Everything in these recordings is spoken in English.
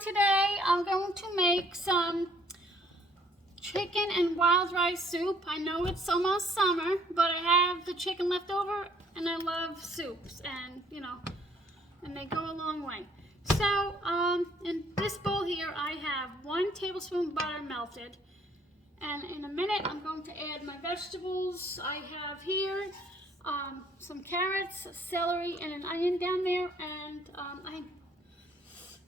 today I'm going to make some chicken and wild rice soup. I know it's almost summer, but I have the chicken left over and I love soups, and and they go a long way. So in this bowl here I have 1 tablespoon butter melted, and in a minute I'm going to add my vegetables. I have here some carrots, celery, and an onion down there, and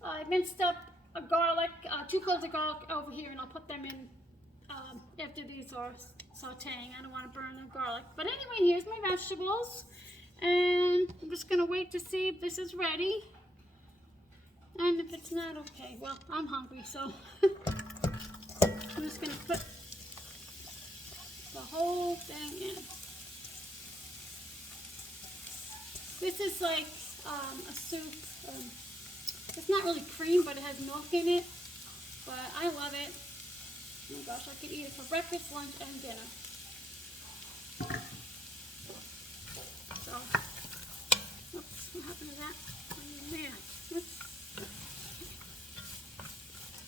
I minced up a garlic, 2 cloves of garlic over here, and I'll put them in after these are sauteing. I don't want to burn the garlic. But anyway, here's my vegetables, and I'm just going to wait to see if this is ready. And if it's not, okay, well, I'm hungry, so I'm just going to put the whole thing in. This is like a soup. It's not really cream, but it has milk in it. But I love it. Oh my gosh, I could eat it for breakfast, lunch, and dinner. So, oops, what happened to that? There. Oops.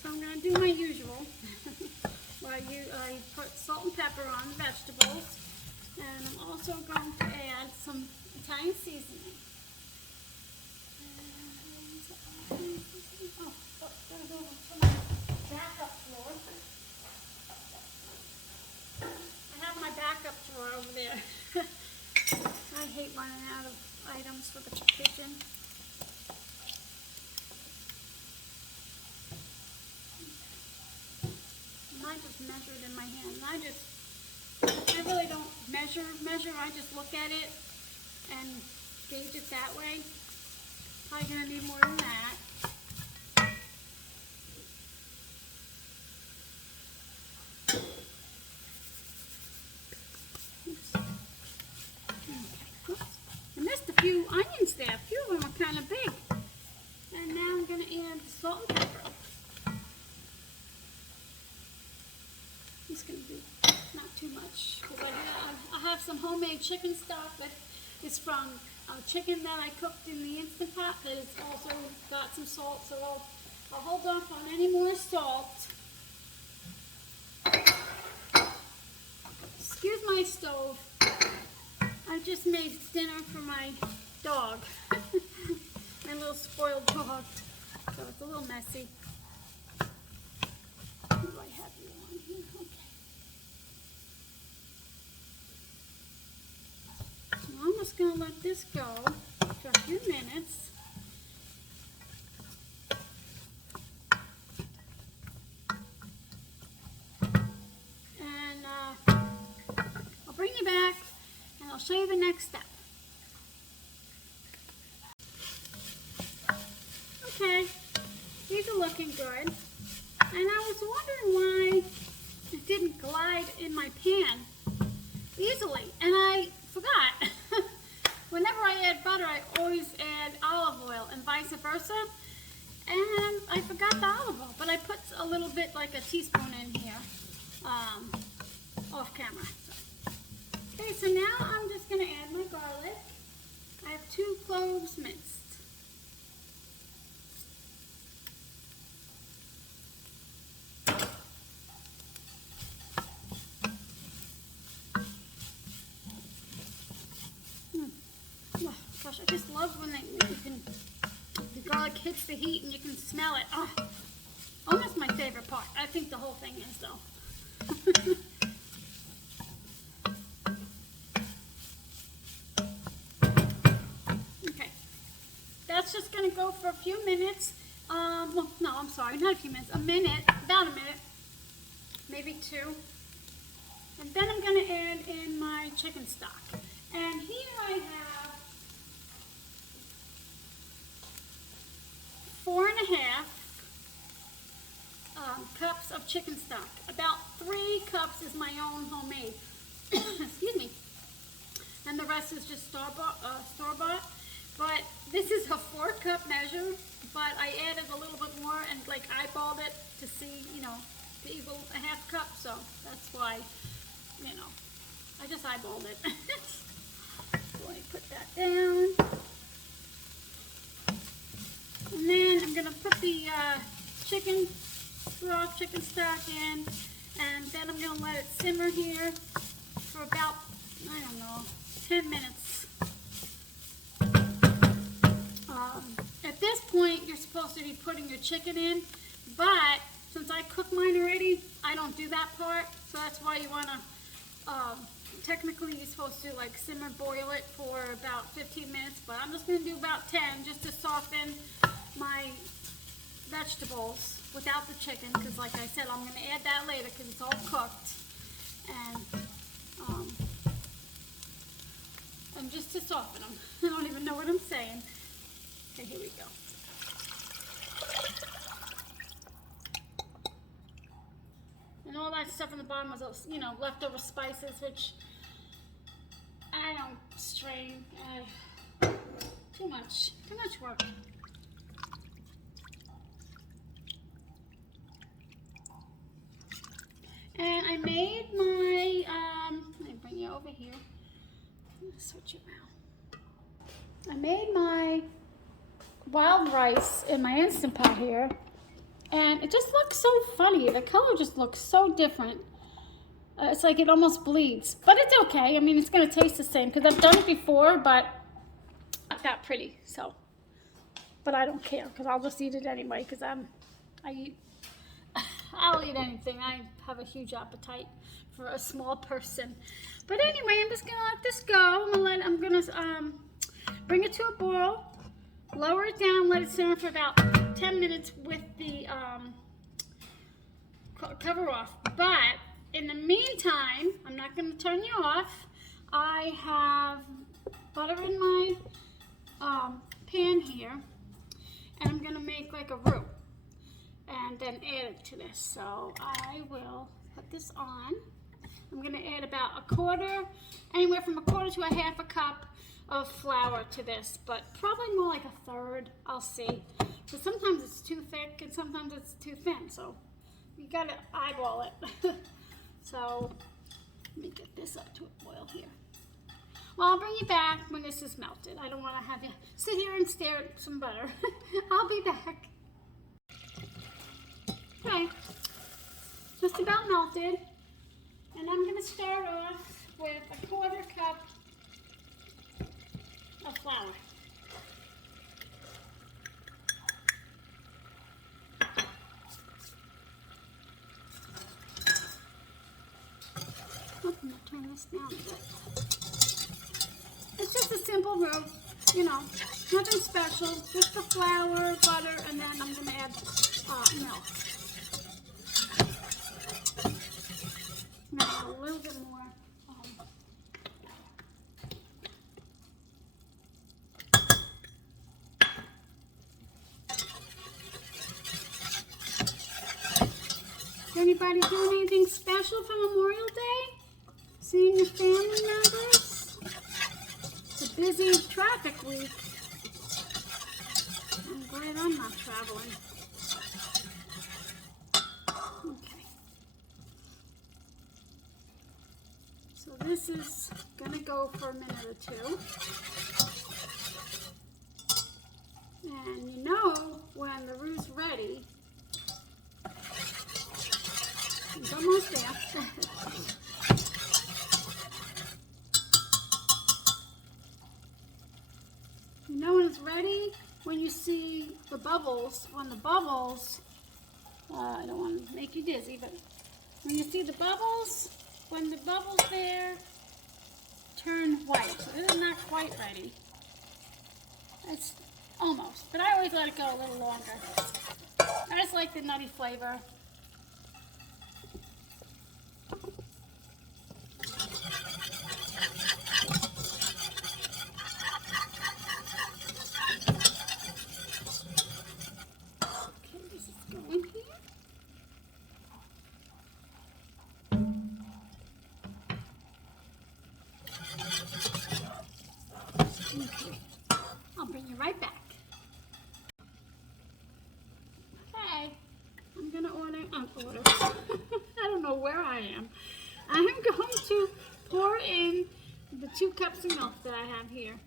So I'm going to do my usual. Where I put salt and pepper on the vegetables. And I'm also going to add some Italian seasoning. Gotta go to my backup drawer. I have my backup drawer over there. I hate running out of items for the kitchen. And I just measured in my hand. I really don't measure. I just look at it and gauge it that way. Probably gonna need more than that. I missed a few onions there. A few of them are kind of big. And now I'm going to add the salt and pepper. I'm just going to do not too much, because I have some homemade chicken stock that is from chicken that I cooked in the Instant Pot that has also got some salt, so I'll hold off on any more salt. Excuse my stove. I just made dinner for my dog, my little spoiled dog, so it's a little messy. What do I have you on here? Okay. So I'm just going to let this go for a few minutes. And I'll bring you back. I'll show you the next step. Okay, these are looking good. And I was wondering why it didn't glide in my pan easily. And I forgot. Whenever I add butter, I always add olive oil and vice versa. And I forgot the olive oil, but I put a little bit, like a teaspoon in here, off camera. Okay, so now I'm just going to add my garlic. I have 2 cloves minced. Oh, gosh, I just love when the garlic hits the heat and you can smell it. Oh, almost my favorite part. I think the whole thing is, though. That's just going to go for a few minutes. Well, no, I'm sorry, not a few minutes. A minute, about a minute, maybe 2. And then I'm going to add in my chicken stock. And here I have 4½ cups of chicken stock. About 3 cups is my own homemade. Excuse me. And the rest is just store-bought. But this is a 4-cup measure, but I added a little bit more and like eyeballed it to see, to equal a ½ cup. So that's why, I just eyeballed it. So I put that down. And then I'm going to put the chicken broth, chicken stock in, and then I'm going to let it simmer here for about, I don't know, 10 minutes. At this point, you're supposed to be putting your chicken in, but since I cooked mine already, I don't do that part, so that's why you want to, technically you're supposed to like simmer boil it for about 15 minutes, but I'm just going to do about 10 just to soften my vegetables without the chicken, because like I said, I'm going to add that later because it's all cooked, and just to soften them. I don't even know what I'm saying. Okay, here we go. And all that stuff in the bottom was those, you know, leftover spices, which I don't strain. Too much work. And I made my, let me bring you over here. I'm gonna switch it around. I made my wild rice in my Instant Pot here, and it just looks so funny. The color just looks so different. It's like it almost bleeds, but it's okay. I mean, it's gonna taste the same because I've done it before, but not that pretty. So, but I don't care because I'll just eat it anyway because I'll eat anything. I have a huge appetite for a small person. But anyway, I'm just gonna let this go. I'm gonna bring it to a boil, lower it down, let it simmer for about 10 minutes with the cover off. But in the meantime, I'm not gonna turn you off. I have butter in my pan here, and I'm gonna make like a roux and then add it to this. So I will put this on. I'm gonna add about anywhere from a quarter to a half a cup of flour to this, but probably more like a third, I'll see. Because sometimes it's too thick and sometimes it's too thin, so you gotta eyeball it. So let me get this up to a boil here. Well, I'll bring you back when this is melted. I don't want to have you sit here and stare at some butter. I'll be back. Okay, just about melted, and I'm going to start off with a quarter cup of flour. I'm going to turn this down a bit. It's just a simple roux, you know, nothing special, just the flour, butter, and then I'm going to add milk. Now a little bit more. Anybody doing anything special for Memorial Day? Seeing your family members? It's a busy traffic week. I'm glad I'm not traveling. Okay. So this is gonna go for a minute or two. And you know when the roux's ready, it's almost there. You know when it's ready? When you see the bubbles, I don't want to make you dizzy, but when you see the bubbles, when the bubbles there turn white. So this is not quite ready. It's almost, but I always let it go a little longer. I just like the nutty flavor. I'll bring you right back. Okay, I'm gonna order. I don't know where I am. I'm going to pour in the 2 cups of milk that I have here.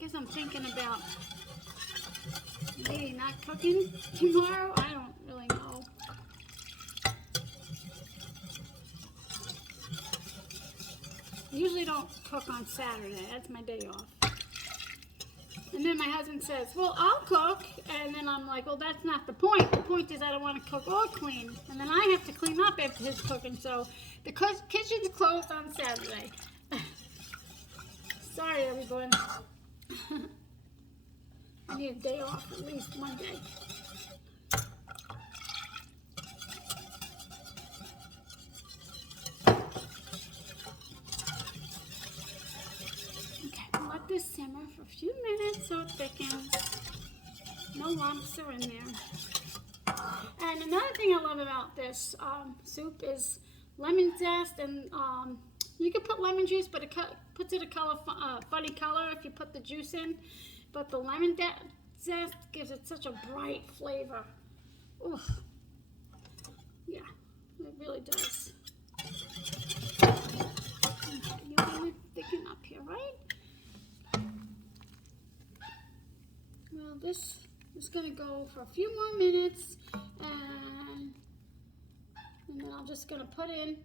guess I'm thinking about maybe not cooking tomorrow. I don't really know. I usually don't cook on Saturday. That's my day off. And then my husband says, well, I'll cook. And then I'm like, well, that's not the point. The point is I don't want to cook or clean. And then I have to clean up after his cooking. So the kitchen's closed on Saturday. Sorry, everyone. I need a day off, at least one day. Okay, let this simmer for a few minutes so it thickens. No lumps are in there. And another thing I love about this soup is lemon zest, and you can put lemon juice, but it puts it a funny color if you put the juice in. But the lemon zest gives it such a bright flavor. Oof. Yeah, it really does. You're gonna thicken up here, right? Well, this is gonna go for a few more minutes, and then I'm just gonna put in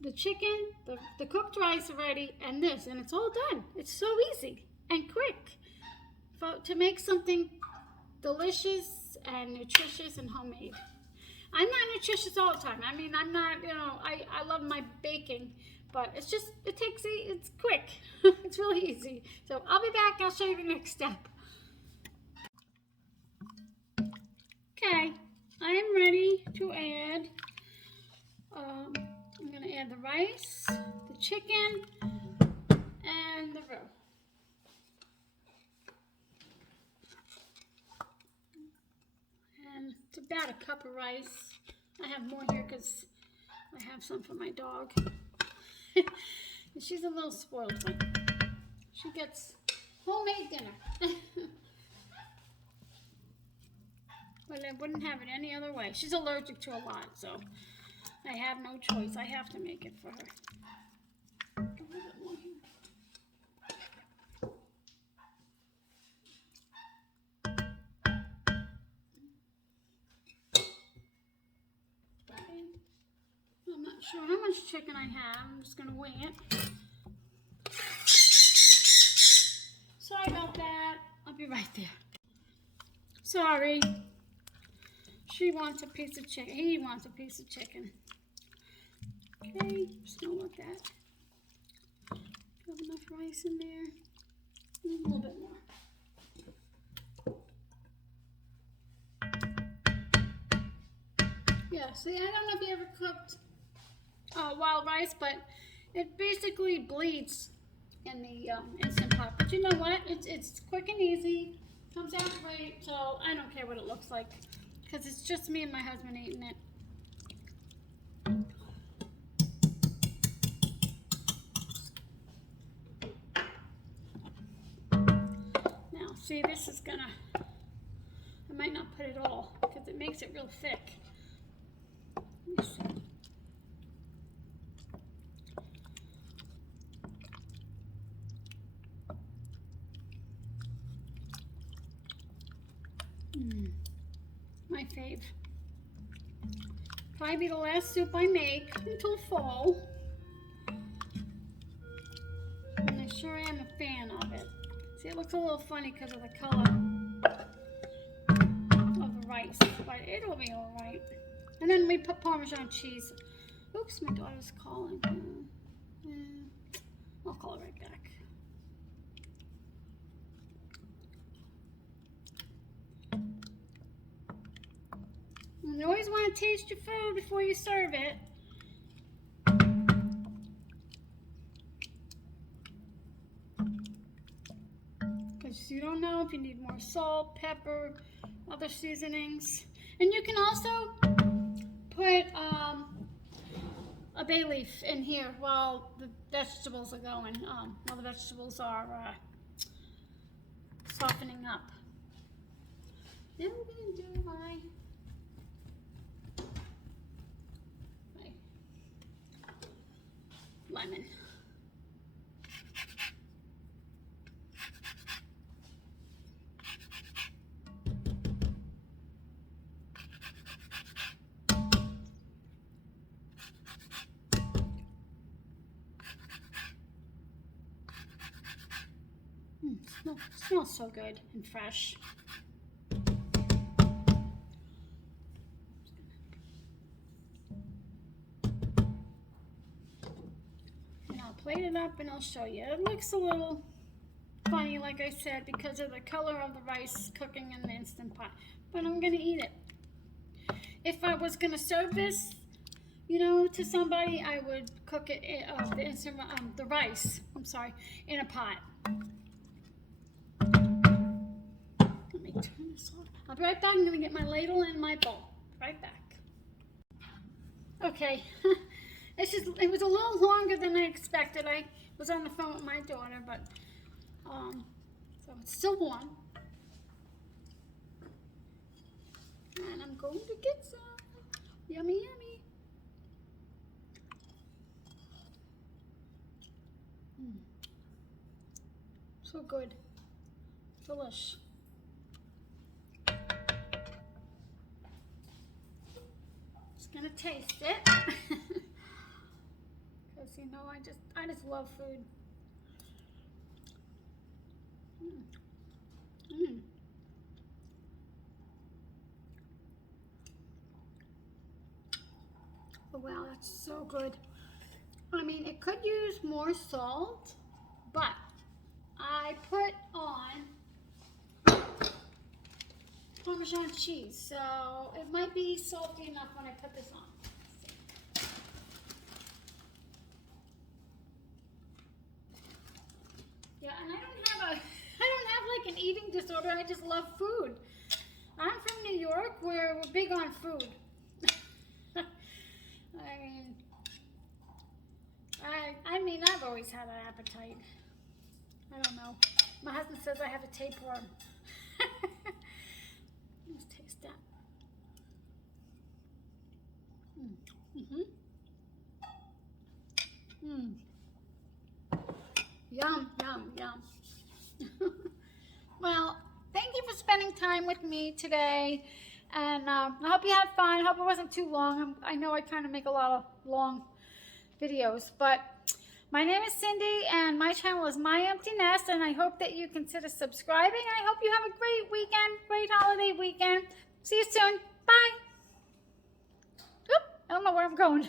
the chicken, the cooked rice already, and this, and it's all done. It's so easy and quick to make something delicious and nutritious and homemade. I'm not nutritious all the time. I mean, I'm not, I love my baking, but it's quick. It's really easy. So I'll be back. I'll show you the next step. Okay, I am ready to add, I'm going to add the rice, the chicken, and the roux. And it's about a cup of rice. I have more here because I have some for my dog. She's a little spoiled one. She gets homemade dinner. But I wouldn't have it any other way. She's allergic to a lot, so I have no choice. I have to make it for her. A little bit more here. I'm not sure how much chicken I have. I'm just going to wing it. Sorry about that. I'll be right there. Sorry. She wants a piece of chicken. He wants a piece of chicken. Okay, just gonna let that. Have enough rice in there. A little bit more. Yeah, see, I don't know if you ever cooked wild rice, but it basically bleeds in the Instant Pot. But you know what? It's quick and easy. Comes out great, so I don't care what it looks like, because it's just me and my husband eating it. Now, see, this is gonna, I might not put it all, because it makes it real thick. Let me see. My fave. Probably be the last soup I make until fall. And I sure am a fan of it. See, it looks a little funny because of the color of the rice, but it'll be alright. And then we put Parmesan cheese. Oops, my daughter's calling. I'll call her right back. You always want to taste your food before you serve it. Because you don't know if you need more salt, pepper, other seasonings. And you can also put a bay leaf in here while the vegetables are going, while the vegetables are softening up. Then we're going to do my lemon. Smells so good and fresh. And I'll plate it up and I'll show you. It looks a little funny, like I said, because of the color of the rice cooking in the Instant Pot. But I'm gonna eat it. If I was gonna serve this, you know, to somebody, I would cook it, the rice, in a pot. Let me turn this off. I'll be right back. I'm gonna get my ladle and my bowl. Right back. Okay, it was a little longer than I expected. I was on the phone with my daughter, but so it's still warm. And I'm going to get some. Yummy, yummy. So good. Delish. Just gonna taste it. Because you know, I just love food. Oh, wow, that's so good. I mean, it could use more salt, but I put on Parmesan cheese, so it might be salty enough when I put this on. Yeah, and I don't have like an eating disorder. I just love food. I'm from New York, where we're big on food. I mean, I've always had an appetite. I don't know. My husband says I have a tapeworm. Let's taste that. Yum, yum, yum. Well, thank you for spending time with me today. And I hope you had fun. I hope it wasn't too long. I know I kind of make a lot of long videos, but my name is Cindy and my channel is My Empty Nest, and I hope that you consider subscribing. I hope you have a great weekend, great holiday weekend. See you soon. Bye. Oop, I don't know where I'm going.